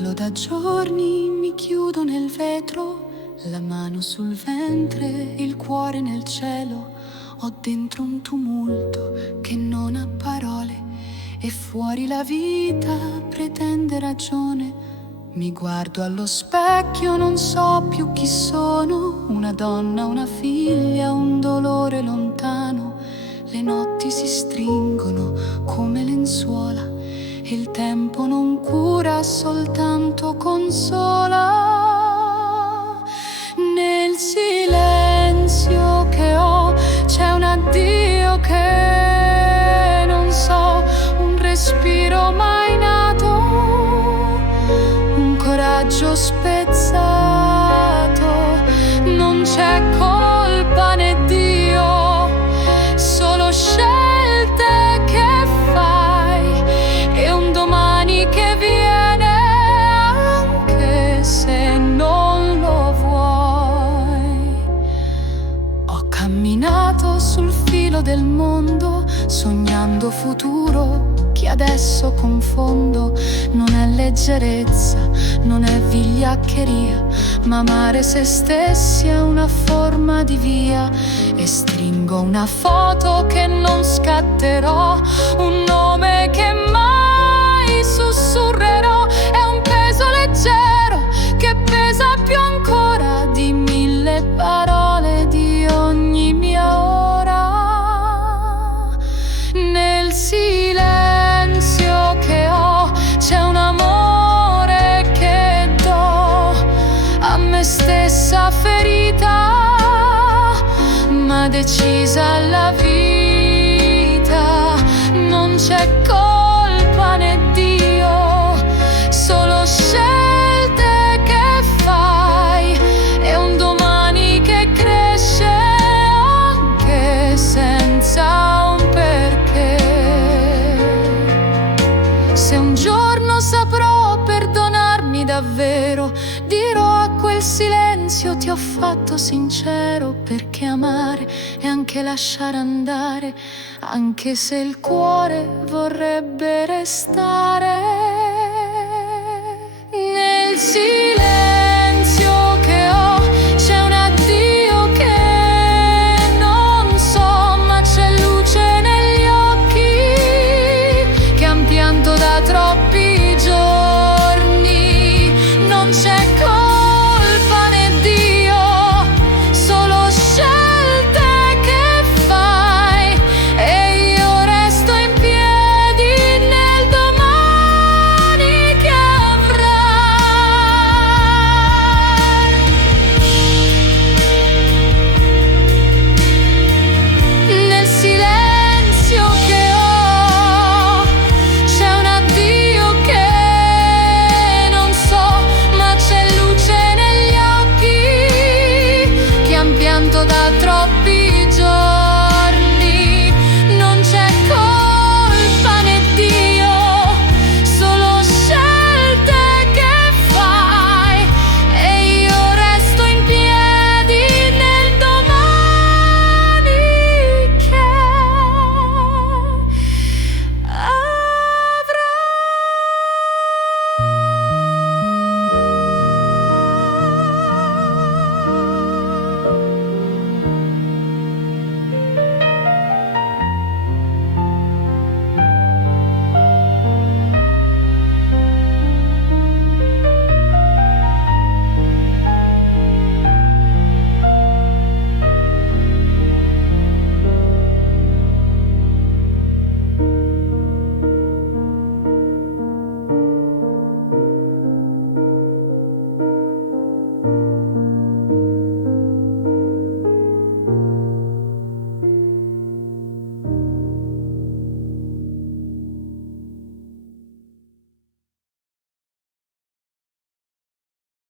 parlo da giorni, mi chiudo nel vetro, la mano sul ventre, il cuore nel cielo. Ho dentro un tumulto che non ha parole e fuori la vita pretende ragione. Mi guardo allo specchio, non so più chi sono, una donna, una figlia, un dolore lontano. Le notti si stringono come lenzuola e il tempo non cura, soltanto consola. Nel silenzio che ho c'è un addio che non so, un respiro mai nato, un coraggio spezzato. Non c'è colpa né Dio, solo scelte che fai e un domani che viene anche se non lo vuoi. Ho camminato sul filo del mondo, sognando futuro che adesso confondo. Non è leggerezza, non è vigliaccheria, ma amare se stessi è una forma di via. E stringo una foto che non scatterò, un nome che mai sussurrerò. È un peso leggero che pesa più ancora di 1000 parole di ogni mia ora. Nel silenzio che ho c'è un amore che do a me stessa ferita, ma decisa alla vita. Non c'è colpa né Dio, solo scelte che fai e un domani che cresce anche senza un perché. Se un giorno saprò perdonarmi davvero, dirò a quel silenzio ti ho fatto sincero, perché amare è anche lasciare andare, anche se il cuore vorrebbe restare.